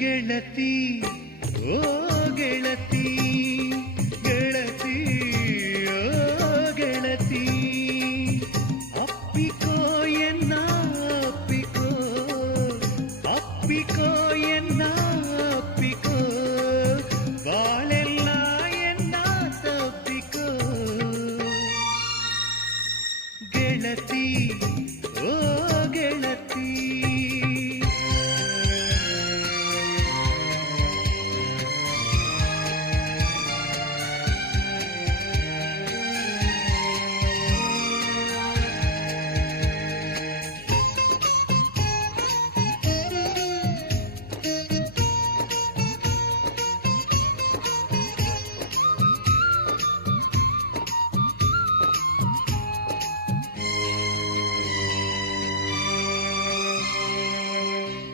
ಗೆಳತಿ ಓ ಗೆಳತಿ ಗೆಳತಿ ಓ ಗೆಳತಿ ಅಪ್ಪಿಕೋ ಎನ್ನ ಅಪ್ಪಿಕೋ ಅಪ್ಪಿಕೋ ಎನ್ನ ಅಪ್ಪಿಕೋ ಬಾಳೆಲ್ಲ ಎನ್ನ ತಪ್ಪಿಕೋ ಗೆಳತಿ ಓ ಗೆಳತಿ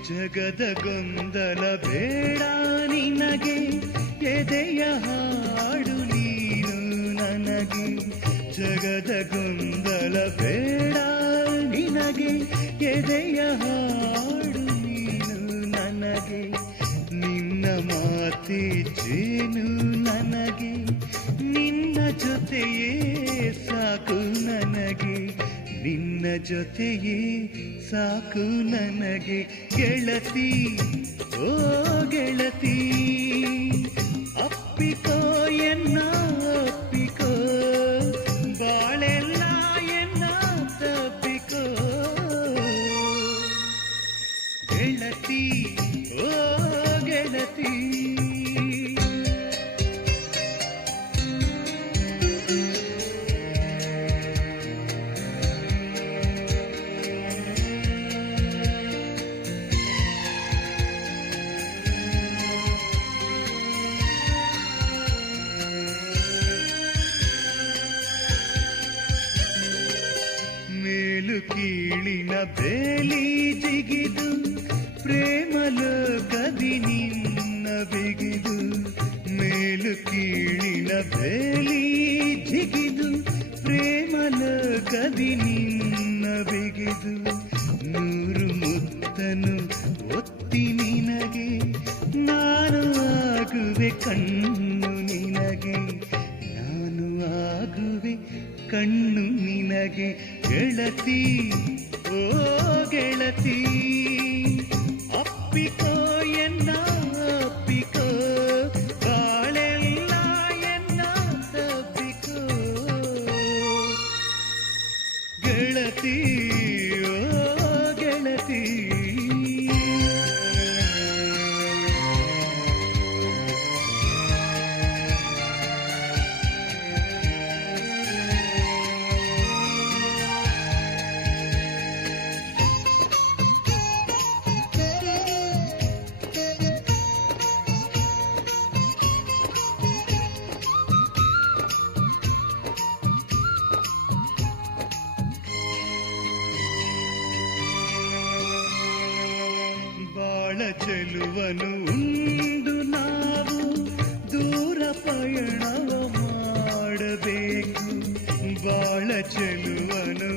ಜಗದ ಗೊಂದಲ ಬೇಡ ನಿನಗೆ ಎದೆಯ ಹಾಡು ನೀನು ನನಗೆ ಜಗದ ಗೊಂದಲ ಬೇಡ ನಿನಗೆ ಎದೆಯ ಹಾಡು ನೀನು ನನಗೆ ನಿನ್ನ ಮಾತೆ ಜೇನು ನನಗೆ ನಿನ್ನ ಜೊತೆಯೇ ಸಾಕು ನನಗೆ ನಿನ್ನ ಜೊತೆಯೇ ಸಾಕು ನನಗೆ ಗೆಳತಿ ಓ ಗೆಳತಿ ಅಪ್ಪಿಕೋ ಎನ್ನ ಅಪ್ಪಿಕೋ ಬಾಳೆಲ್ಲ ಎನ್ನ ತಪ್ಪಿಕೋ ಗೆಳತಿ ಓ ಗೆಳತಿ ಮೇಲು ಕೀಳಿನ ಬೇಲಿ ಜಿಗಿದು ಪ್ರೇಮ ಲೋಕದಿ ನಿನ್ನ ಬಿಗಿದು ಮೇಲು ಕೀಳಿನ ಬೇಲಿ ಜಿಗಿದು ಪ್ರೇಮ ಲೋಕದಿ ನಿನ್ನ ಬಿಗಿದು ನೂರು ಮುತ್ತನು ಒತ್ತಿ ನಿನಗೆ ನಾನು ಆಗುವೆ ಕಣ್ಣು ನಿನಗೆ ನಾನು ಆಗುವೆ ಕಣ್ಣು ನಿನಗೆ ಗೆಳತಿ ಓ ಗೆಳತಿ ಅಪ್ಪಿಕೋ ಎನ್ನ ಅಪ್ಪಿಕೋ ಬಾಳೆಲ್ಲ ಎನ್ನ ತಪ್ಪಿಕೋ ಗೆಳತಿ ಓ ಗೆಳತಿ ಬಾಳ ಚೆಲುವನು ಉಂಡು ನಾವು ದೂರ ಪಯಣವ ಮಾಡಬೇಕು ಬಾಳ ಚೆಲುವನು